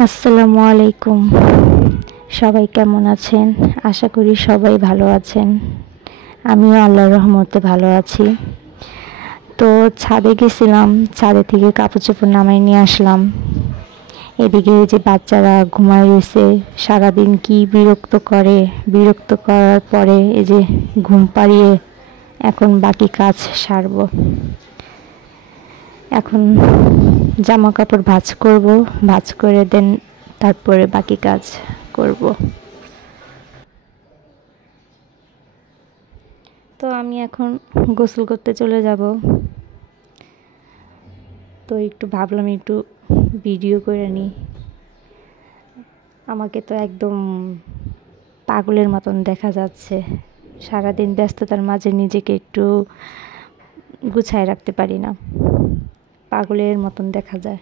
আসসালামু আলাইকুম। সবাই কেমন আছেন? আশা করি সবাই ভালো আছেন। আমিও আল্লাহর রহমতে ভালো আছি। তো ছাদে গেছিলাম, ছাদে থেকে কাপড়-চোপড় নামায় নিয়ে আসলাম। এদিকে এই যে বাচ্চারা ঘুমায় রয়েছে, সারাদিন কি বিরক্ত করে, বিরক্ত করার পরে এই যে ঘুম পাড়িয়ে এখন বাকি কাজ সারবো। এখন জামা কাপড় ভাঁজ করব, ভাঁজ করে দেন তারপরে বাকি কাজ করব। তো আমি এখন গোসল করতে চলে যাব। তো একটু ভাবলাম একটু ভিডিও করে নিই। আমাকে তো একদম পাগলের মতন দেখা যাচ্ছে। সারাদিন ব্যস্ততার মাঝে নিজেকে একটু গুছায় রাখতে পারি না, পাগলের মতন দেখা যায়।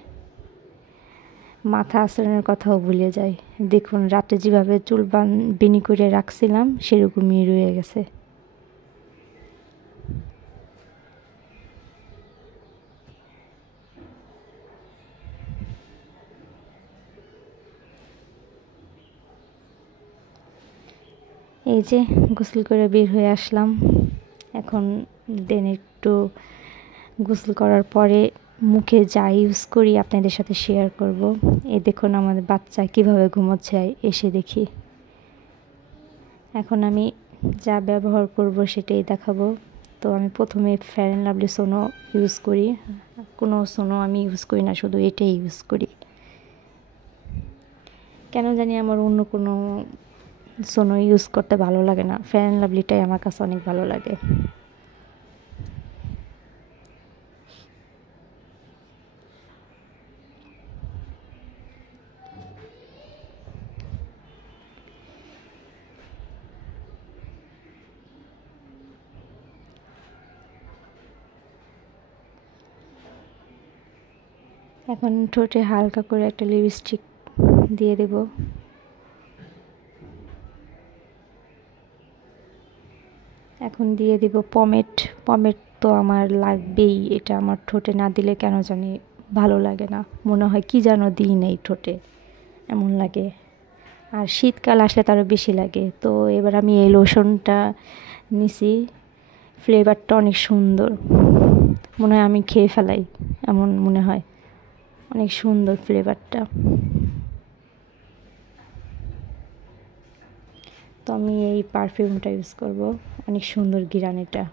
মাথা আঁচড়ানোর কথাও ভুলে যাই। দেখুন রাতে যেভাবে চুল বেনি করে রাখছিলাম সেরকমই রয়ে গেছে। এই যে গোসল করে বের হয়ে আসলাম। এখন দেন একটু গোসল করার পরে মুখে যা ইউজ করি আপনাদের সাথে শেয়ার করব। এই দেখুন আমাদের বাচ্চা কিভাবে ঘুমোচ্ছে, এসে দেখি। এখন আমি যা ব্যবহার করব সেটাই দেখাবো। তো আমি প্রথমে ফেয়ার অ্যান্ড লাভলি সোনো ইউজ করি। কোনো সোনো আমি ইউজ করি না, শুধু এটাই ইউজ করি। কেন জানি আমার অন্য কোনো সোনো ইউজ করতে ভালো লাগে না, ফেয়ার অ্যান্ড লাভলিটাই আমার কাছে অনেক ভালো লাগে। এখন ঠোঁটে হালকা করে একটা লিপস্টিক দিয়ে দেব। এখন দিয়ে দিব পমেট। পমেট তো আমার লাগবেই, এটা আমার ঠোঁটে না দিলে কেন জানি ভালো লাগে না, মনে হয় কি যেন দিই নেই ঠোঁটে, এমন লাগে। আর শীতকাল আসলে তারও বেশি লাগে। তো এবার আমি এই লোশনটা নিছি, ফ্লেভারটা অনেক সুন্দর, মনে হয় আমি খেয়ে ফেলাই এমন মনে হয়, অনেক সুন্দর ফ্লেভারটা। তো আমি এই পারফিউমটা ইউজ করব, অনেক সুন্দর ঘ্রাণ এটা।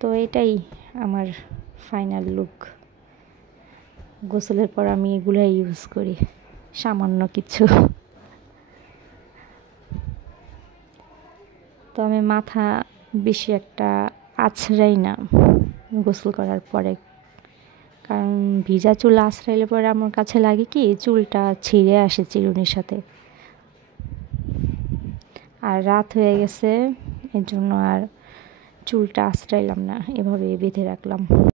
তো এটাই আমার ফাইনাল লুক। গোসলের পর আমি এগুলাই ইউজ করি, সামান্য কিছু। তো আমি মাথা বেশি একটা আছড়াই না গোসল করার পরে, কারণ ভিজা চুল আছড়াইলে পরে আমার কাছে লাগে কি চুলটা ছিঁড়ে আসে চিরুনির সাথে। আর রাত হয়ে গেছে, এর জন্য আর চুলটা আছড়াইলাম না, এভাবে বেঁধে রাখলাম।